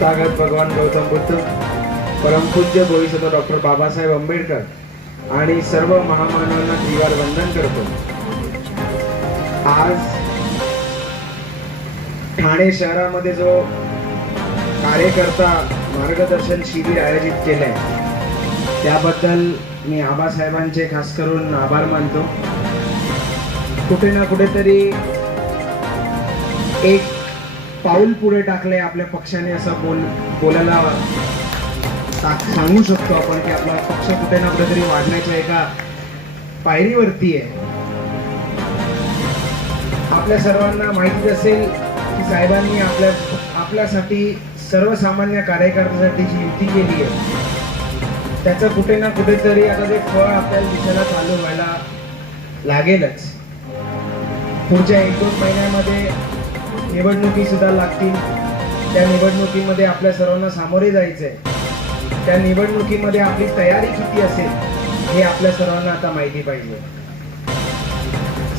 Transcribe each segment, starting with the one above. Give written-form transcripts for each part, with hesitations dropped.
तथागत भगवान गौतम बुद्ध, परमपूज्य बोधिसत्व डॉक्टर बाबासाहेब आंबेडकर आणि सर्व महामानवांना त्रिवार वंदन करतो। आज ठाणे शहरामध्ये जो कार्यकर्ता मार्गदर्शन शिबिर आयोजित केलंय त्याबद्दल मी आबासाहेबांचे खास करून आभार मानतो। कुठे ना कुठेतरी एक पाऊल पुढे टाकले आपल्या पक्षाने असं बोलायला सांगू शकतो आपण की आपला पक्ष कुठे ना कुठेतरी वाढण्याच्या एका पायरीवरती आहे। आपल्या सर्वांना माहितीच असेल की साहेबांनी आपल्यासाठी सर्वसामान्य कार्यकर्त्यांसाठी जी युती केली आहे त्याचं कुठे ना कुठेतरी आता ते फळ आपल्याला दिसायला चालू व्हायला लागेलच। पुढच्या 1-2 महिन्यामध्ये निवडणुकी सुद्धा लागतील। त्या निवडणुकीमध्ये आपल्या सर्वांना सामोरे जायचंय। त्या निवडणुकीमध्ये आपली तयारी किती असेल हे आपल्या सर्वांना आता माहिती पाहिजे।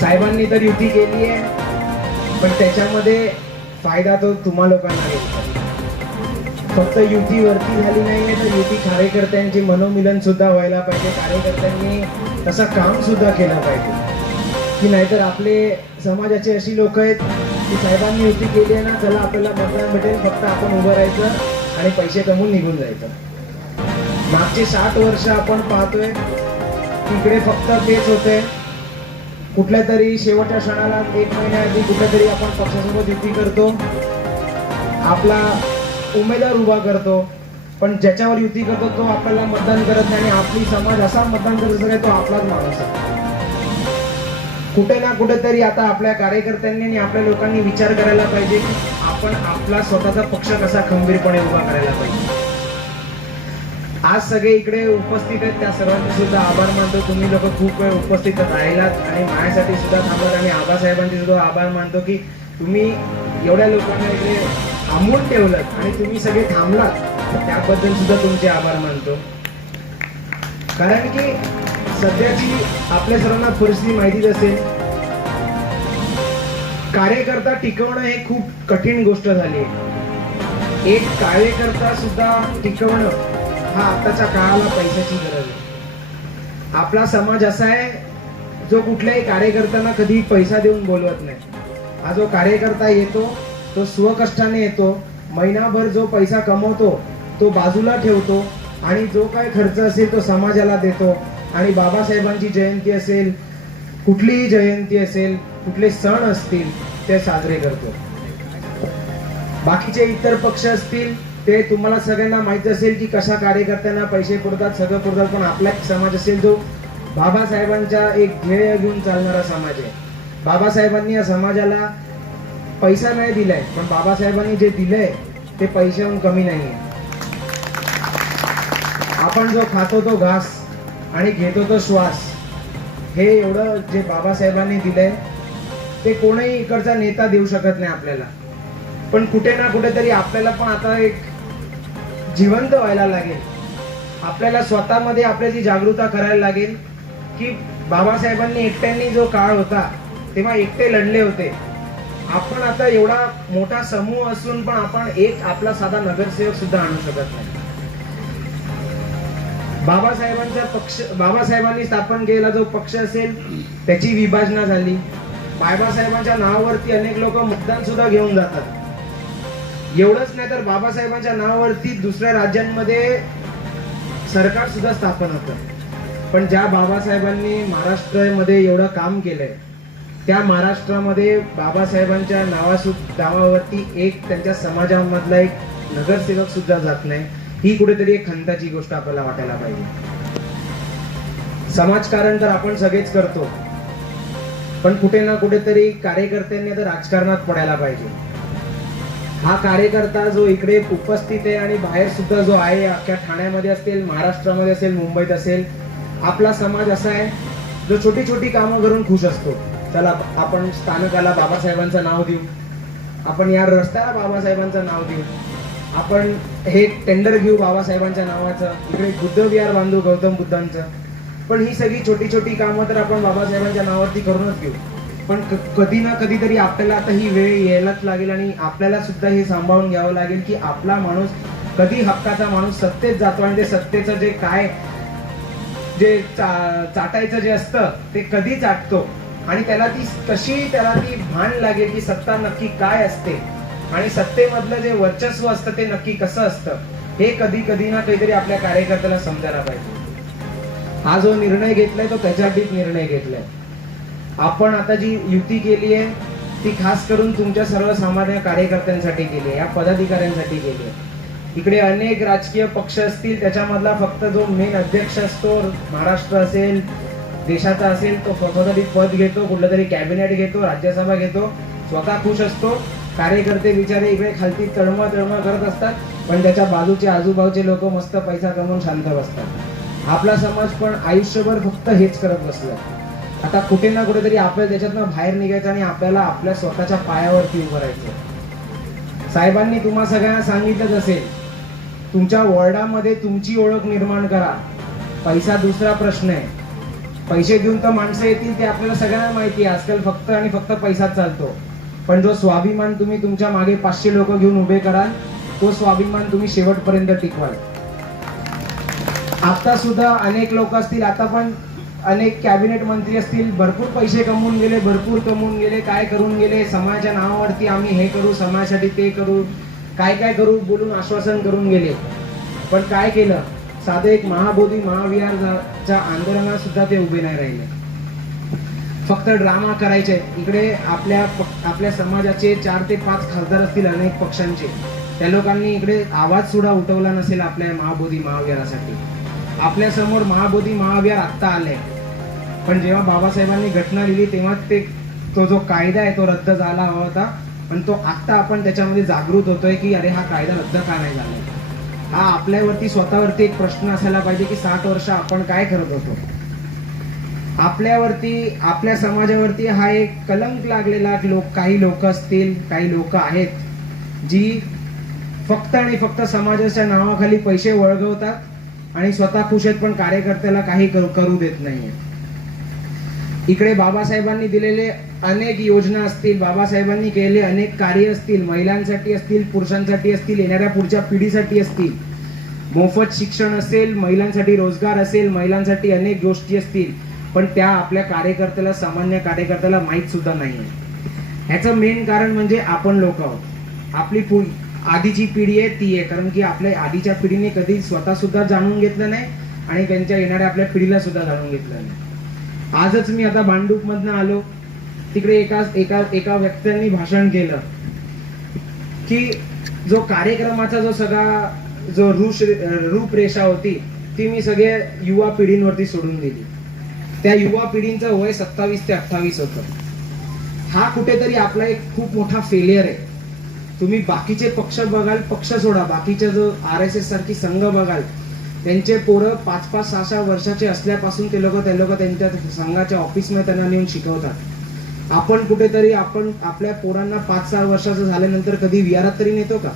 साहेबांनी तर युती केली आहे पण त्याच्यामध्ये फायदा तो तुम्हा लोकांना घेतला। फक्त युती वरती झाली नाहीये तर युती कार्यकर्त्यांचे मनोमिलन सुद्धा व्हायला पाहिजे। कार्यकर्त्यांनी तसं काम सुद्धा केलं पाहिजे की नाहीतर आपले समाजाचे अशी लोक आहेत की साहेबांनी युती केली आहे ना, चला आपल्याला मतदान भेटेल, फक्त आपण उभं राहायचं आणि पैसे कमवून निघून जायचं। मागचे 60 वर्ष आपण पाहतोय इकडे फक्त तेच होते। कुठल्या तरी शेवटच्या क्षणाला 1 महिन्याआधी कुठेतरी आपण पक्षासोबत युती करतो, आपला उमेदवार उभा करतो, पण ज्याच्यावर युती करतो तो आपल्याला मतदान करत नाही आणि आपली समाज असा मतदान करत असतो तो आपलाच माणूस आहे। कुठे ना कुठेतरी आता आपल्या कार्यकर्त्यांनी आणि आपल्या लोकांनी विचार करायला पाहिजे की आपण आपला स्वतःचा पक्ष कसा खंबीरपणे उभा करायला पाहिजे। आज सगळे इकडे उपस्थित आहेत त्या सर्वांचे सुद्धा आभार मानतो। तुम्ही लोक खूप वेळ उपस्थित राहिलात आणि माझ्यासाठी सुद्धा थांबलात आणि आबासाहेबांचे सुद्धा आभार मानतो की तुम्ही एवढ्या लोकांना इकडे थांबवून ठेवलं आणि तुम्ही सगळे थांबलात, त्याबद्दल सुद्धा तुमचे आभार मानतो। कारण की सध्याची आपल्या सर्वांना परिस्थिती माहितीच असेल, कार्यकर्ता टिकवणं हे खूप कठीण गोष्ट झाली आहे। एक कार्यकर्ता सुद्धा टिकवणं हा आताच्या काळाला पैशाची गरज आहे। आपला समाज असा आहे जो कुठल्याही कार्यकर्त्यांना कधी पैसा देऊन बोलवत नाही। हा जो कार्यकर्ता येतो तो स्वकष्टाने येतो, महिनाभर जो पैसा कमवतो तो बाजूला ठेवतो आणि जो काय खर्च असेल तो समाजाला देतो आणि बाबासाहेबांची जयंती असेल, कुठलीही जयंती असेल, कुठले सण असतील ते साजरे करतो। बाकीचे इतर पक्ष असतील ते तुम्हाला सगळ्यांना माहिती असेल की कशा कार्यकर्त्यांना पैसे पुरतात, सगळं पुरतात, पण आपला एक समाज असेल जो बाबासाहेबांच्या एक ध्येय घेऊन चालणारा समाज आहे। बाबासाहेबांनी या समाजाला पैसा नाही दिलाय पण बाबासाहेबांनी जे दिलंय ते पैशाहून कमी नाहीये। आपण जो खातो तो घास आणि घेतो तो श्वास, हे एवढं जे बाबासाहेबांनी दिलंय ते कोणीही इकडचा नेता देऊ शकत नाही आपल्याला। पण कुठे ना कुठेतरी आपल्याला पण आता एक जिवंत व्हायला लागेल। आपल्याला स्वतःमध्ये आपल्याची जागृती करायला लागेल की बाबासाहेबांनी एकट्यांनी जो काळ होता तेव्हा एकटे लढले होते। आपण आता एवढा मोठा समूह असून पण आपण एक आपला साधा नगरसेवक सुद्धा आणू शकत नाही। बाबासाहेबांचा पक्ष, बाबासाहेबांनी स्थापन केलेला जो पक्ष असेल त्याची विभाजना झाली। बाबासाहेबांच्या नावावरती अनेक लोक मतदान सुद्धा घेऊन जातात। एवढंच नाही तर बाबासाहेबांच्या नावावरती दुसऱ्या राज्यांमध्ये सरकार सुद्धा स्थापन होतं। पण ज्या बाबासाहेबांनी महाराष्ट्रामध्ये एवढं काम केलंय त्या महाराष्ट्रामध्ये बाबासाहेबांच्या नावावरती एक त्यांच्या समाजामधला एक नगरसेवक सुद्धा जात नाही। ही कुठेतरी एक खंताची गोष्ट आपल्याला वाटायला पाहिजे। समाजकारण तर आपण सगळेच करतो पण कुठे ना कुठेतरी कार्यकर्त्यांनी तर राजकारणात पडायला पाहिजे। हा कार्यकर्ता जो इकडे उपस्थित आहे आणि बाहेर सुद्धा जो आहे, अख्ख्या ठाण्यामध्ये असेल, महाराष्ट्रामध्ये असेल, मुंबईत असेल, आपला समाज असा आहे जो छोटी छोटी कामं करून खुश असतो। चला आपण स्थानकाला बाबासाहेबांचं नाव देऊ, आपण या रस्त्याला बाबासाहेबांचं नाव देऊ, आपण हे टेंडर घेऊ बाबासाहेबांच्या नावाचं, इकडे बुद्ध विहार बांधू गौतम बुद्धांचं। पण ही सगळी छोटी छोटी कामं तर आपण बाबासाहेबांच्या नावावरती करूनच घेऊ, पण कधी ना कधीतरी आपल्याला आता ही वेळ यायलाच लागेल आणि आपल्याला सुद्धा हे सांभाळून घ्यावं लागेल की आपला माणूस कधी हक्काचा माणूस सत्तेत जातो आणि ते सत्तेचं जे काय जे चाटायचं जे असतं ते कधी चाटतो आणि त्याला ती भान लागेल की सत्ता नक्की काय असते आणि सत्तेमधलं जे वर्चस्व असतं ते नक्की कसं असतं हे कधी ना कधीतरी आपल्या कार्यकर्त्याला समजायला पाहिजे. हा जो निर्णय घेतलाय तो त्याच्यासाठीच निर्णय घेतलाय. आपण आता जी युती केली आहे ती खास करून तुमच्या सर्वसामान्य कार्यकर्त्यांसाठी केली आहे, या पदाधिकाऱ्यांसाठी केली आहे. इकडे अनेक राजकीय पक्ष असतील, त्याच्यामधला फक्त जो मेन अध्यक्ष असतो, महाराष्ट्र असेल देशाचा असेल, तो स्वतः तरी पद घेतो, कुठलं तरी कॅबिनेट घेतो, राज्यसभा घेतो, स्वतः खुश असतो. कार्यकर्ते बिचारे इकडे खालती तळमळ करत असतात, पण त्याच्या बाजूचे आजूबाजूचे लोक मस्त पैसा कमवून शांत बसतात. आपला समाज पण आयुष्यभर फक्त हेच करत बसलाय. आता कुठे ना कुठेतरी आपल्याला त्याच्यातनं बाहेर निघायचं आणि आपल्याला आपल्या स्वतःच्या पायावरती उभं राहायचं. साहेबांनी तुम्हा सगळ्यांना सांगितलंच असेल, तुमच्या वॉर्डामध्ये तुमची ओळख निर्माण करा. पैसा दुसरा प्रश्न आहे. पैसे देऊन तर माणसं येतील ते आपल्याला सगळ्यांना माहिती आहे. आजकाल फक्त आणि फक्त पैसाच चालतो. पण जो स्वाभिमान तुम्ही तुमच्या मागे 500 लोक घेऊन उभे कराल, तो स्वाभिमान तुम्ही शेवटपर्यंत टिकवाल. आता सुद्धा अनेक लोक असतील, आता पण अनेक कॅबिनेट मंत्री असतील, भरपूर पैसे कमवून गेले, काय करून गेले, समाजाच्या नावावरती आम्ही हे करू, समाजासाठी ते करू, काय करू बोलून आश्वासन करून गेले. पण काय केलं? साधं एक महाबोधी महाविहारच्या आंदोलनात सुद्धा ते उभे नाही राहिले. फक्त ड्रामा करायचे. इकडे आपल्या समाजाचे 4 ते 5 खासदार असतील अनेक पक्षांचे, त्या लोकांनी इकडे आवाज सुद्धा उठवला नसेल आपल्या महाबोधी महाविहारासाठी. आपल्या समोर महाबोधी महाविहार आत्ता आलंय, पण जेव्हा बाबासाहेबांनी घटना लिहिली तेव्हा तो जो कायदा आहे तो रद्द झाला हवा होता. पण तो आत्ता आपण त्याच्यामध्ये जागृत होतोय की अरे हा कायदा रद्द का नाही झाला. हा आपल्यावरती स्वतःवरती एक प्रश्न असायला पाहिजे की 60 वर्ष आपण काय करत होतो. आपल्या समाजावरती हा एक कलंक लागलेला काही लोक असतील, काही लोक आहेत जी फक्त आणि फक्त समाजाच्या नावाखाली पैसे वळगवतात आणि स्वतः खुश आहेत, पण कार्यकर्त्याला काही करू देत नाहीये. इकडे बाबासाहेबांनी दिलेले अनेक योजना असतील, बाबासाहेबांनी केलेले अनेक कार्य असतील, महिलांसाठी असतील, पुरुषांसाठी असतील, येणाऱ्या पुढच्या पिढीसाठी असतील, मोफत शिक्षण असेल, महिलांसाठी रोजगार असेल, महिलांसाठी अनेक गोष्टी असतील, पण त्या आपल्या कार्यकर्त्याला, सामान्य कार्यकर्त्याला माहीत सुद्धा नाहीये. ह्याचं मेन कारण म्हणजे आपण लोक आहोत. आपली आधीची पिढी आहे ती आहे, कारण की आपल्या आधीच्या पिढीने कधी स्वतः सुद्धा जाणून घेतलं नाही आणि त्यांच्या येणाऱ्या आपल्या पिढीला सुद्धा जाणून घेतलं नाही. आजच मी आता भांडूप मधनं आलो, तिकडे एका व्यक्तींनी भाषण केलं की जो कार्यक्रमाचा जो सगळा जो रूपरेषा होती ती मी सगळ्या युवा पिढींवरती सोडून दिली. त्या युवा पिढींचं वय 27 ते 28 होतं. हा कुठेतरी आपला एक खूप मोठा फेलियर आहे. तुम्ही बाकीचे पक्ष बघाल, पक्ष सोडा, बाकीचे जो RSS सारखी संघ बघाल, त्यांचे पोरं 5-5, 6-6 वर्षाचे असल्यापासून ते लोक त्यांच्या संघाच्या ऑफिसमध्ये त्यांना नेऊन शिकवतात. आपण कुठेतरी आपल्या पोरांना 5-6 वर्षाचं झाल्यानंतर कधी विहारात तरी नेतो का?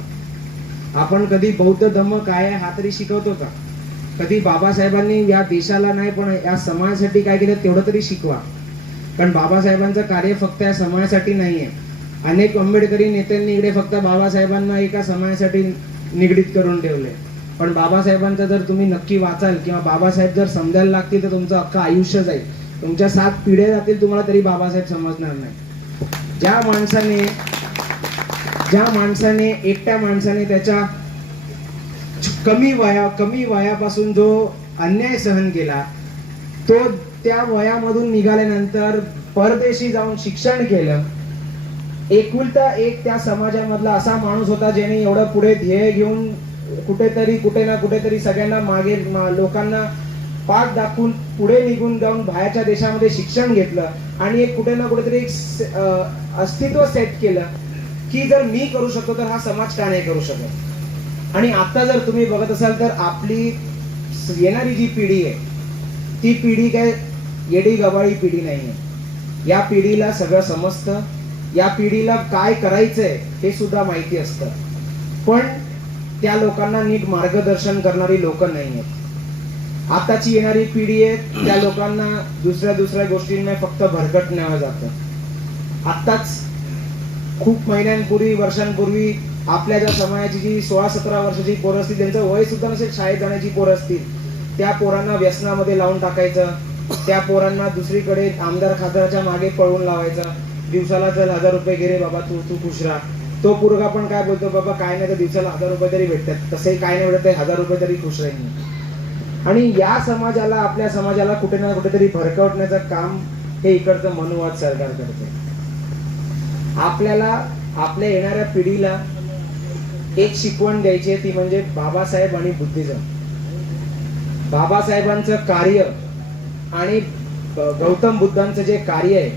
आपण कधी बौद्ध धम्म काय आहे हा तरी शिकवतो का? कधी बाबासाहेबांनी या देशाला नाही पण या समाजासाठी काय केलं तेवढं तरी शिकवा. पण बाबासाहेबांचं कार्य फक्त या समाजासाठी नाहीये. अनेक आंबेडकरी नेत्यांनी इकडे फक्त बाबासाहेबांना एका समाजासाठी निगडीत करून ठेवले. पण बाबासाहेबांचं जर तुम्ही नक्की वाचाल किंवा बाबासाहेब जर समजायला लागतील तर तुमचं अख्खं आयुष्य जाईल. तुमच्या 7 पिढ्या जातील, तुम्हाला तरी बाबासाहेब समजणार नाही. ज्या माणसाने एकट्या माणसाने त्याच्या कमी वयापासून जो अन्याय सहन केला, तो त्या वयामधून निघाल्यानंतर परदेशी जाऊन शिक्षण केलं. एकुलता एक त्या समाजामधला असा माणूस होता ज्याने एवढं पुढे ध्येय घेऊन कुठे ना कुठेतरी सगळ्यांना मागे लोकांना पाठ दाखवून पुढे निघून जाऊन बाहेरच्या देशामध्ये शिक्षण घेतलं आणि एक कुठे ना कुठेतरी एक अस्तित्व सेट केलं की जर मी करू शकतो तर हा समाज का नाही करू शकत. आणि आता जर तुम्ही बघत असाल तर आपली येणारी जी पिढी आहे ती पिढी काय येडी गवाळी पिढी नाहीये. या पिढीला सगळं समजतं, या पिढीला काय करायचंय हे सुद्धा माहिती असतं, पण त्या लोकांना नीट मार्गदर्शन करणारी लोक नाहीयेत. आताची येणारी पिढी आहे त्या लोकांना दुसऱ्या गोष्टींना फक्त भरकटण्यावर जातं. आत्ताच खूप महिन्यांपूर्वी वर्षांपूर्वी आपल्या ज्या समाजाची जी 16-17 वर्षाची पोरं असतील, त्यांचं वय सुद्धा नसेल शाळेत जाण्याची पोरं असतील, त्या पोरांना व्यसनामध्ये लावून टाकायचं, त्या पोरांना दुसरीकडे आमदार खासदाराच्या मागे पळवून लावायचं. दिवसाला चल 1000 रुपये घे रे बाबा, तू खुश राहा. तो पोरगा पण काय बोलतो, बाबा काय नाही तर दिवसाला 1000 रुपये तरी भेटतात, तसंही काय नाही भेटत, 1000 रुपये तरी खुश राहील. आणि या समाजाला, आपल्या समाजाला कुठे ना कुठेतरी भरकवण्याचं काम हे इकडचं मनुवाद सरकार करते. आपल्याला आपल्या येणाऱ्या पिढीला एक शिकवण द्यायची आहे, ती म्हणजे बाबासाहेब आणि बुद्धिझम. बाबासाहेबांचं कार्य आणि गौतम बुद्धांचं जे कार्य आहे,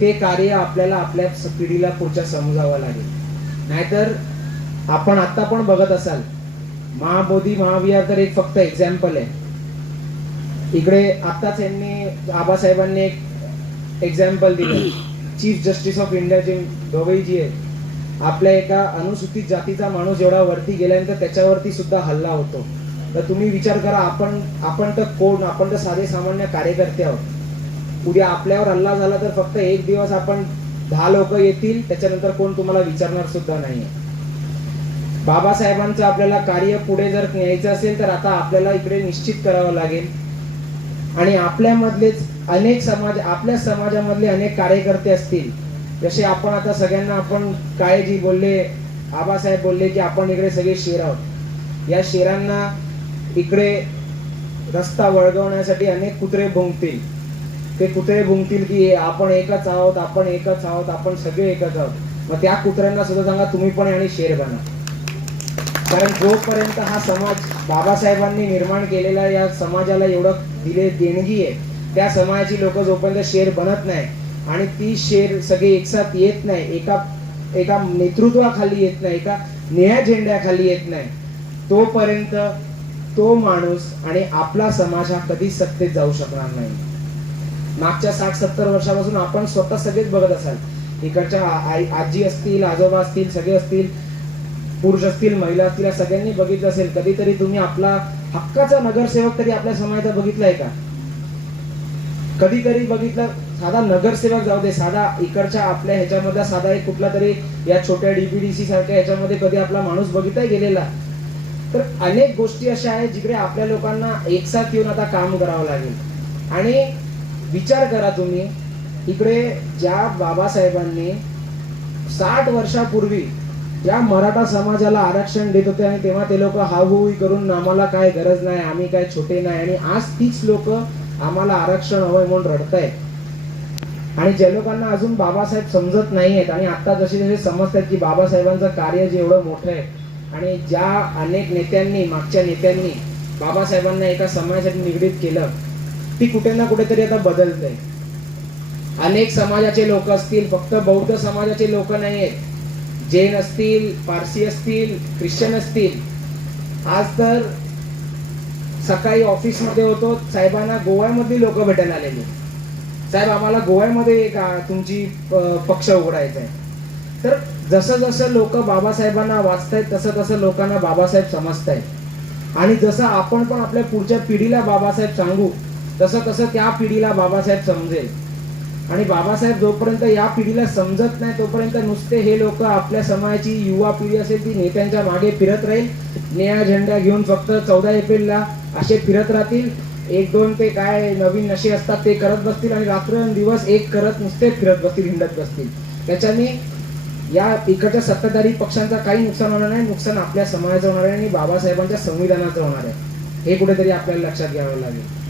ते कार्य आपल्याला आपल्या पिढीला पुढच्या समजावं लागेल. नाहीतर आपण आता पण बघत असाल, महाबोधी महाविहार तर एक फक्त एक्झाम्पल आहे. इकडे आताच यांनी बाबासाहेबांनी एक एक्झाम्पल दिलं. चीफ जस्टिस ऑफ इंडिया जे गवईजी आहेत, आपल्या एका अनुसूचित जातीचा माणूस जेवढा वरती गेल्यानंतर त्याच्यावरती सुद्धा हल्ला होतो. तर तुम्ही विचार करा, आपण तर कोण, आपण तर साधे सामान्य कार्यकर्ते आहोत. उद्या आपल्यावर हल्ला झाला तर फक्त एक दिवस आपण 10 लोक येतील, त्याच्यानंतर कोण तुम्हाला विचारणार सुद्धा नाही. बाबासाहेबांचं आपल्याला कार्य पुढे जर न्यायचं असेल तर आता आपल्याला इकडे निश्चित करावं लागेल. आणि आपल्यामधलेच अनेक समाज, आपल्या समाजामधले अनेक कार्यकर्ते असतील, जसे आपण आता सगळ्यांना, आपण काळेजी बोलले, आबासाहेब बोलले की आपण इकडे सगळे शेर आहोत. या शेरांना इकडे रस्ता वळगवण्यासाठी अनेक कुत्रे भुंकतील. ते कुत्रे भुंकतील की आपण एकच आहोत, आपण एकच आहोत, आपण सगळे एकच आहोत. मग त्या कुत्र्यांना सुद्धा सांगा तुम्ही पण आणि शेर बना. कारण जोपर्यंत हा समाज बाबासाहेबांनी निर्माण केलेला, या समाजाला एवढं दिले देणगी आहे, त्या समाजाची लोक जोपर्यंत शेर बनत नाही आणि ती शेर सगळे एकसाथ येत नाही, एका नेतृत्वाखाली येत नाही, एका निळ्या झेंड्याखाली येत नाही, तोपर्यंत तो माणूस आणि आपला समाज हा कधीच सत्तेत जाऊ शकणार नाही. मागच्या 60-70 वर्षापासून आपण स्वतः सगळेच बघत असाल, इकडच्या आजी असतील, आजोबा असतील, सगळे असतील, पुरुष असतील, महिला असतील, या सगळ्यांनी बघितलं असेल. कधीतरी तुम्ही आपला हक्काचा नगरसेवक तरी आपल्या समाजाचा बघितलाय का? कधीतरी बघितलं? साधा नगरसेवक जाऊ दे, साधा इकडच्या आपल्या ह्याच्यामध्ये साधा एक कुठला तरी या छोट्या DPDC सारख्या ह्याच्यामध्ये कधी आपला माणूस बघितलाय गेलेला? तर अनेक गोष्टी अशा आहेत जिकडे आपल्या लोकांना एकसाथ येऊन आता काम करावं लागेल. आणि विचार करा तुम्ही, इकडे ज्या बाबासाहेबांनी 60 वर्षापूर्वी ज्या मराठा समाजाला आरक्षण देत होते, आणि तेव्हा ते लोक हावहुई करून आम्हाला काय गरज नाही, आम्ही काय छोटे नाही, आणि आज तीच लोक आम्हाला आरक्षण हवंय म्हणून रडतायत. आणि ज्या लोकांना अजून बाबासाहेब समजत नाहीयेत, आणि आता जसे जसे समजतात की बाबासाहेबांचं कार्य जेवढं मोठं आहे, आणि ज्या अनेक नेत्यांनी, मागच्या नेत्यांनी बाबासाहेबांना एका समाजासाठी निगडीत केलं, ती कुठे ना कुठेतरी आता बदलतंय. अनेक समाजाचे लोक असतील, फक्त बौद्ध समाजाचे लोक नाहीयेत, जैन असतील, पारसी असतील, ख्रिश्चन असतील. आज तर सकाळी ऑफिसमध्ये होतो, साहेबांना गोव्यामधली लोक भेटायला आलेली. साहेब आम्हाला गोव्यामध्ये तुमची पक्ष उघडायचा आहे. तर जसं जसं लोक बाबासाहेबांना वाचतायत, तसं तसं लोकांना बाबासाहेब समजतायत. आणि जसं आपण पण आपल्या पुढच्या पिढीला बाबासाहेब सांगू, तसं तसं त्या पिढीला बाबासाहेब समजेल. आणि बाबासाहेब जोपर्यंत या पिढीला समजत नाही, तोपर्यंत नुसते हे लोक, आपल्या समाजाची युवा पिढी असेल ती नेत्यांच्या मागे फिरत राहील, निळ्या झेंडा घेऊन फक्त 14 एप्रिलला असे फिरत राहतील. 1-2 ते काय नवीन नशे असतात ते करत बसतील, आणि रात्रंदिवस एक करत नुसते फिरत बसतील, हिंडत बसतील. त्याच्याने या इकडच्या सत्ताधारी पक्षांचा काही नुकसान होणार नाही, नुकसान आपल्या समाजाचं होणार आहे आणि बाबासाहेबांच्या संविधानाचं होणार आहे. हे कुठेतरी आपल्याला लक्षात घ्यावं लागेल.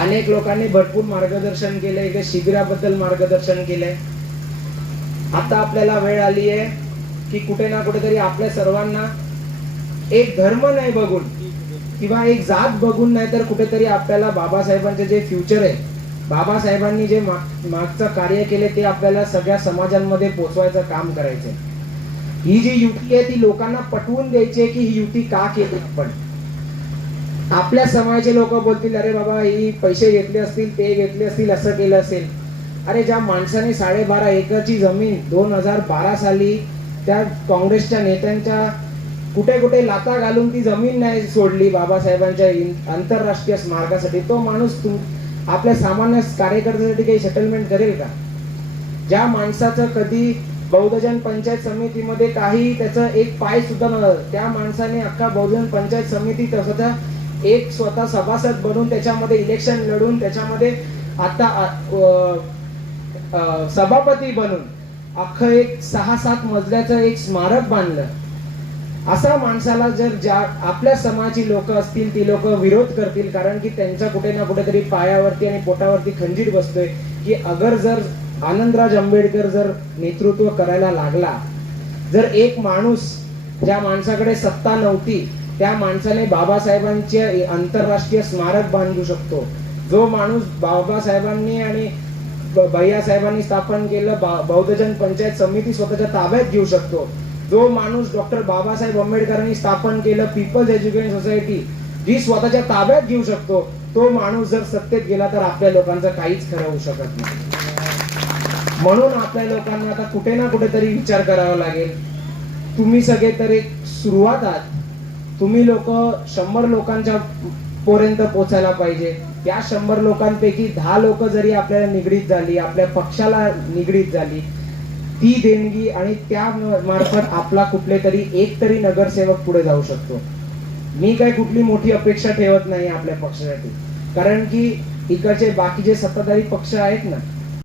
अनेक लोकांनी भरपूर मार्गदर्शन केलंय, इथे शिबिराबद्दल मार्गदर्शन केलंय. आता आपल्याला वेळ आली आहे की कुठे ना कुठेतरी आपल्या सर्वांना एक धर्म नाही बघून किंवा एक जात बघून नाही, तर कुठेतरी आपल्याला बाबासाहेबांचे जे फ्युचर आहे, बाबासाहेबांनी जे मागचं कार्य केले, ते आपल्याला सगळ्या समाजांमध्ये पोचवायचं काम करायचंय. ही जी युती आहे ती लोकांना पटवून द्यायची आहे की ही युती का केली आपण. आपल्या समाजाचे लोक बोलतील, अरे बाबा ही पैसे घेतले असतील, ते घेतले असतील, असं केलं असेल. अरे ज्या माणसाने 12.5 एकरची जमीन 2012 साली त्या काँग्रेसच्या नेत्यांच्या कुठे कुठे लाता घालून ती जमीन नाही सोडली बाबासाहेबांच्या आंतरराष्ट्रीय स्मारकासाठी, तो माणूस आपल्या सामान्य कार्यकर्त्यासाठी काही सेटलमेंट करेल का? ज्या माणसाचं कधी बहुजन पंचायत समितीमध्ये काही त्याचं एक पाय सुद्धा नव्हतं, त्या माणसाने अख्खा बहुजन पंचायत समिती तसं एक स्वतः सभासद बनून त्याच्यामध्ये इलेक्शन लढून त्याच्यामध्ये आता सभापती बनून अख्खं एक 6-7 मजल्याचं एक स्मारक बांधलं. असा माणसाला जर ज्या आपल्या समाजाची लोक असतील ती लोक विरोध करतील, कारण की त्यांच्या कुठे ना कुठेतरी पायावरती आणि पोटावरती खंजीर बसतोय की अगर जर आनंदराज आंबेडकर जर नेतृत्व करायला लागला, जर एक माणूस ज्या माणसाकडे सत्ता नव्हती त्या माणसाने बाबासाहेबांचे आंतरराष्ट्रीय स्मारक बांधू शकतो, जो माणूस बाबासाहेबांनी आणि भैयासाहेबांनी स्थापन केलं बहुजन पंचायत समिती स्वतःच्या ताब्यात घेऊ शकतो, जो माणूस डॉक्टर बाबासाहेब आंबेडकरांनी स्थापन केलं पीपल्स एज्युकेशन सोसायटी जी स्वतःच्या ताब्यात घेऊ शकतो, तो माणूस जर सत्तेत गेला तर आपल्या लोकांचं काहीच खरं होऊ शकत नाही. म्हणून आपल्या लोकांना आता कुठे ना कुठेतरी विचार करावा लागेल. तुम्ही सगळे तर एक सुरुवात आहात, तुम्ही लोक 100 लोकांच्या पर्यंत पोहोचायला पाहिजे. त्या 100 लोकांपैकी 10 लोक जरी आपल्याला निगडीत झाली, आपल्या पक्षाला निगडीत झाली, ती देणगी आणि त्या मार्फत आपला कुठले तरी एक तरी नगरसेवक पुढे जाऊ शकतो. मी काही कुठली मोठी अपेक्षा ठेवत नाही आपल्या पक्षासाठी, कारण की इकडचे बाकीचे सत्ताधारी पक्ष आहेत ना,